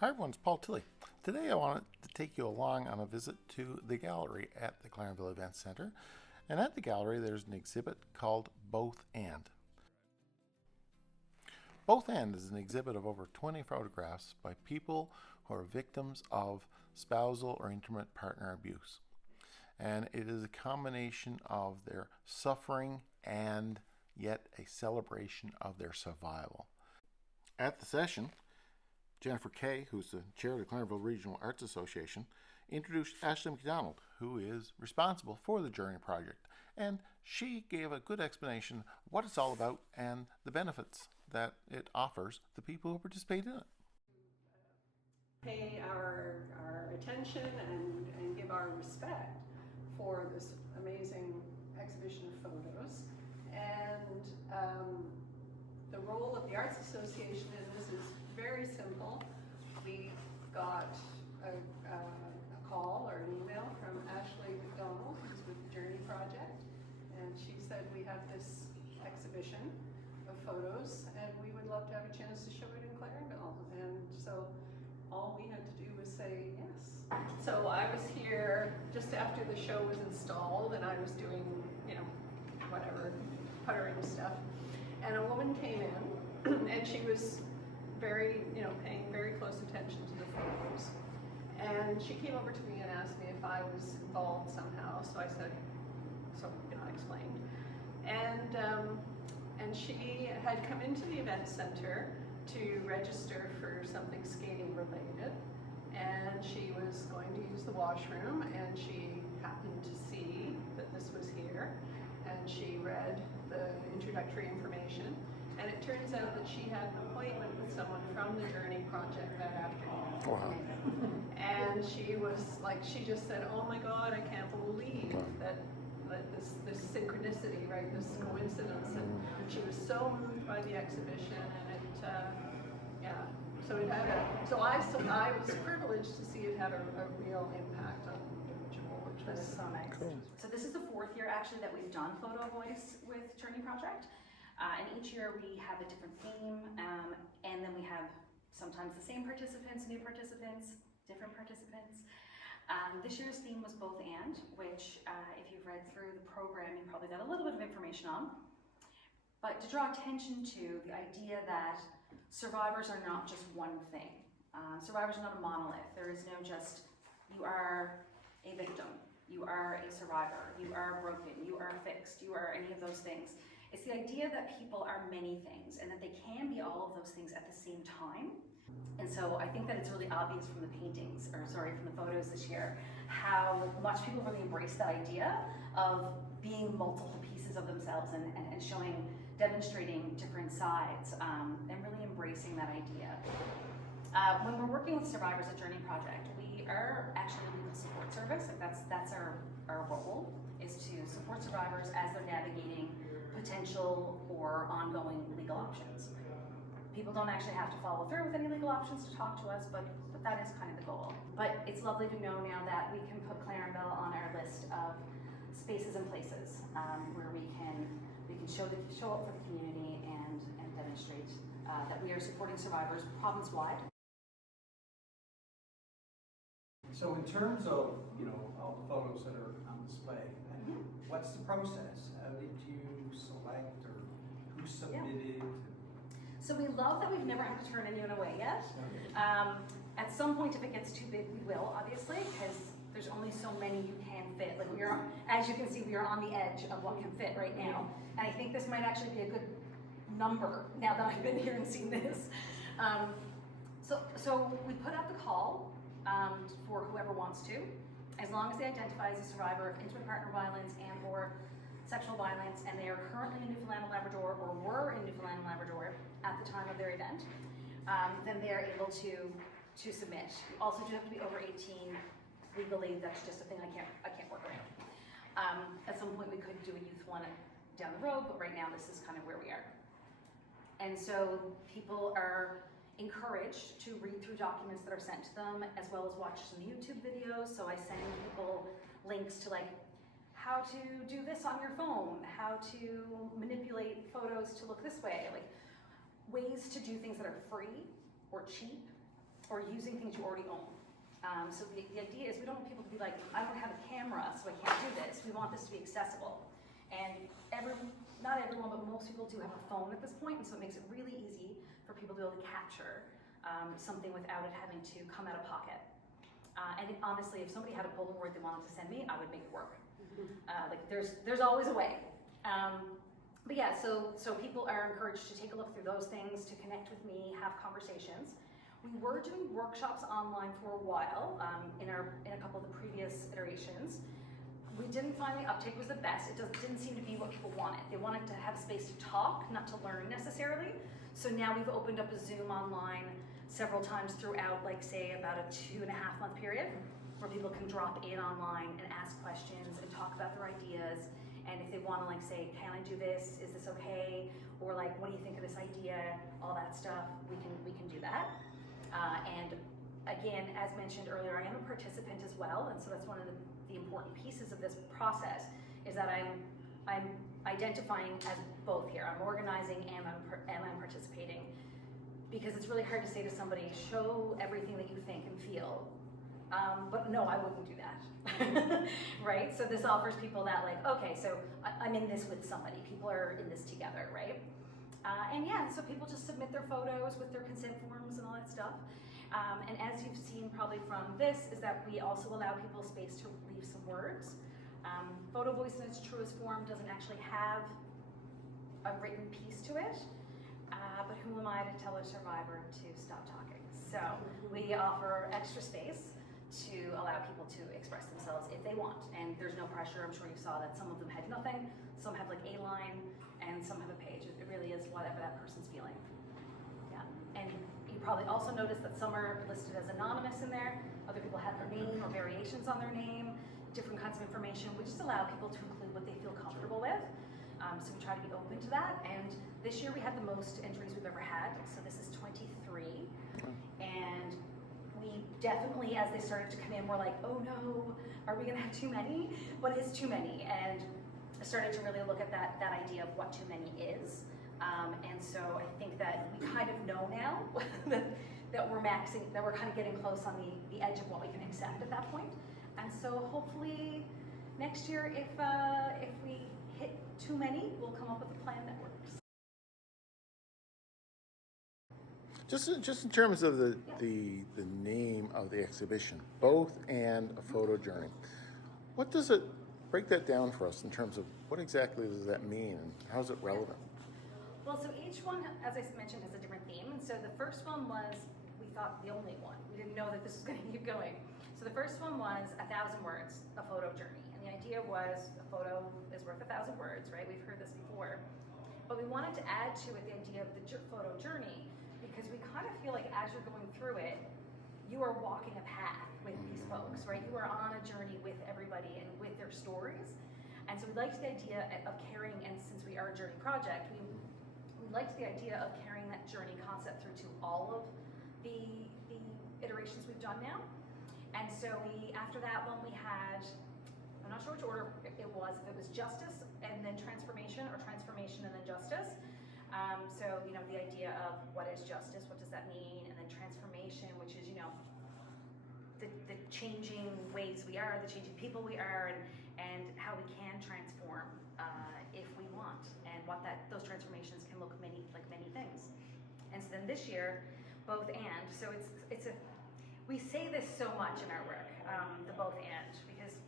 Hi everyone, it's Paul Tilley. Today I wanted to take you along on a visit to the gallery at the Clarenville Events Centre. And at the gallery there's an exhibit called Both And. Both And is an exhibit of over 20 photographs by people who are victims of spousal or intimate partner abuse. And it is a combination of their suffering and yet a celebration of their survival. At the session, Jennifer Kay, who's the chair of the Clarenville Regional Arts Association, introduced Ashley McDonald, who is responsible for the Journey Project, and she gave a good explanation of what it's all about and the benefits that it offers the people who participate in it. Pay our attention and give our respect for this amazing exhibition of photos. And the role of the Arts Association in this is very simple. We got a call or an email from Ashley McDonald, who's with the Journey Project, and she said we have this exhibition of photos and we would love to have a chance to show it in Clarenville. And so all we had to do was say yes. So I was here just after the show was installed and I was doing, whatever, puttering stuff. And a woman came in and she was very, paying very close attention to the photos. And she came over to me and asked me if I was involved somehow. So I said, I explained. And she had come into the event center to register for something skating related. And she was going to use the washroom and she happened to see that this was here. And she read the introductory information, and it turns out that she had an appointment with someone from the Journey Project that afternoon. Wow. And she was like, she just said, "Oh my God, I can't believe that this synchronicity, right? This coincidence." And she was so moved by the exhibition, and it, So it had so I was privileged to see it had a real impact on the individual, which was so nice. Cool. So this is the fourth year actually that we've done Photovoice with Journey Project. And each year we have a different theme, and then we have sometimes the same participants, new participants, different participants. This year's theme was Both And, which if you've read through the program, you probably got a little bit of information on. But to draw attention to the idea that survivors are not just one thing. Survivors are not a monolith. There is no just, you are a victim, you are a survivor, you are broken, you are fixed, you are any of those things. It's the idea that people are many things and that they can be all of those things at the same time. And so I think that it's really obvious from the from the photos this year, how much people really embrace that idea of being multiple pieces of themselves and demonstrating different sides, and really embracing that idea. When we're working with survivors at Journey Project, we are actually a legal support service. Like that's our role, is to support survivors as they're navigating potential or ongoing legal options. People don't actually have to follow through with any legal options to talk to us, but that is kind of the goal. But it's lovely to know now that we can put Clarenville on our list of spaces and places where we can show up for the community and demonstrate that we are supporting survivors province-wide. So in terms of, all the photos that are on display, and what's the process? How did you select, or who submitted? Yeah. So we love that we've never had to turn anyone away yet. At some point, if it gets too big, we will, obviously, because there's only so many you can fit. Like as you can see, we are on the edge of what can fit right now. And I think this might actually be a good number now that I've been here and seen this. So we put out the call for whoever wants to, as long as they identify as a survivor of intimate partner violence and or sexual violence, and they are currently in Newfoundland and Labrador or were in Newfoundland and Labrador at the time of their event, then they are able to submit. You also do have to be over 18 legally. That's just a thing I can't work around. At some point we could do a youth one down the road, but right now this is kind of where we are. And so people are encouraged to read through documents that are sent to them, as well as watch some YouTube videos. So I send people links to how to do this on your phone, how to manipulate photos to look this way, ways to do things that are free or cheap or using things you already own. So the idea is we don't want people to be like, I don't have a camera, so I can't do this. We want this to be accessible. And not everyone, but most people do have a phone at this point, and so it makes it really easy for people to be able to capture something without it having to come out of pocket. Honestly, if somebody had a Polaroid they wanted to send me, I would make it work. Like there's always a way. But yeah, so people are encouraged to take a look through those things, to connect with me, have conversations. We were doing workshops online for a while in a couple of the previous iterations. We didn't find the uptake was the best. It didn't seem to be what people wanted. They wanted to have space to talk, not to learn necessarily. So now we've opened up a Zoom online several times throughout, like say about a 2.5 month period, where people can drop in online and ask questions and talk about their ideas. And if they want to like say, can I do this? Is this okay? Or like, what do you think of this idea? All that stuff, we can do that. And again, as mentioned earlier, I am a participant as well, and so that's one of the important pieces of this process, is that I'm identifying as both here. I'm organizing and I'm participating, because it's really hard to say to somebody, show everything that you think and feel, but no, I wouldn't do that, right? So this offers people that like, okay, so I'm in this with somebody. People are in this together, right? And yeah, so people just submit their photos with their consent forms and all that stuff. And as you've seen probably from this, is that we also allow people space to leave some words. Photovoice in its truest form doesn't actually have a written piece to it, but who am I to tell a survivor to stop talking? So we offer extra space to allow people to express themselves if they want, and there's no pressure. I'm sure you saw that some of them had nothing, some have like a line, and some have a page. It really is whatever that person's feeling. Yeah, and you probably also noticed that some are listed as anonymous in there. Other people have their name or variations on their name, different kinds of information. We just allow people to include what they feel comfortable with. So we try to be open to that. And this year we had the most entries we've ever had. So this is 23. And we definitely, as they started to come in, were like, oh no, are we gonna have too many? What is too many? And I started to really look at that idea of what too many is. And so I think that we kind of know now that we're maxing, that we're kind of getting close on the edge of what we can accept at that point. And so hopefully next year, if we hit too many, we'll come up with a plan that works. Just in terms of the name of the exhibition, both and a photo journey, what does it, break that down for us in terms of what exactly does that mean and how is it relevant? Well, so each one, as I mentioned, has a different theme. And so the first one was, we thought, the only one. We didn't know that this was going to keep going. So the first one was 1,000 words, a photo journey. And the idea was a photo is worth 1,000 words, right? We've heard this before. But we wanted to add to it the idea of the photo journey, because we kind of feel like as you're going through it, you are walking a path with these folks, right? You are on a journey with everybody and with their stories. And so we liked the idea of carrying, and since we are a journey project, we liked the idea of carrying that journey concept through to all of the iterations we've done now. And so after that one we had, I'm not sure which order it was, if it was justice and then transformation, or transformation and then justice. So, you know, the idea of what is justice, what does that mean? And then transformation, which is, you know, the changing ways we are, the changing people we are, and how we can transform if we want, and what those transformations can look like many things. And so then this year, both and, so we say this so much in our work, the both and, because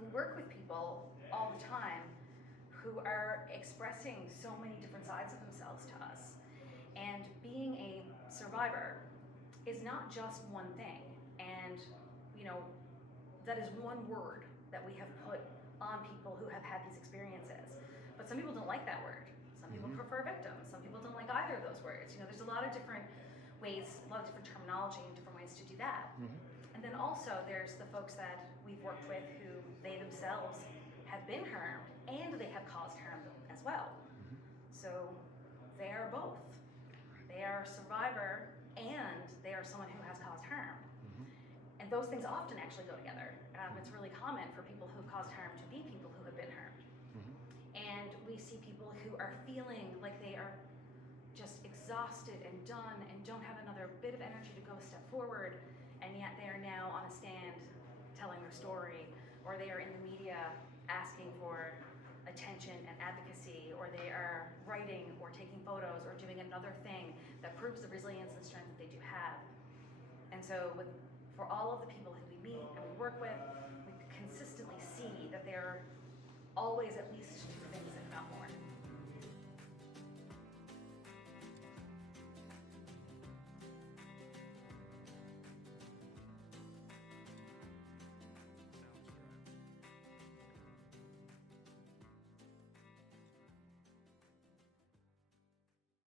we work with people all the time who are expressing so many different sides of themselves to us. And being a survivor is not just one thing. And, you know, that is one word that we have put on people who have had these experiences. But some people don't like that word. Some people prefer victim. Some people don't like either of those words. You know, there's a lot of different ways, a lot of different terminology and different ways to do that. And then also there's the folks that we've worked with who they themselves have been harmed and they have caused harm as well. So they are both. They are a survivor and they are someone who has caused harm. And those things often actually go together. It's really common for people who have caused harm to be people who have been harmed. And we see people who are feeling like they are just exhausted and done and don't have another bit of energy to go a step forward, and yet they are now on a stand telling their story, or they are in the media asking for attention and advocacy, or they are writing or taking photos or doing another thing that proves the resilience and strength that they do have. And so for all of the people who we meet and we work with, we consistently see that there are always at least two things, if not more.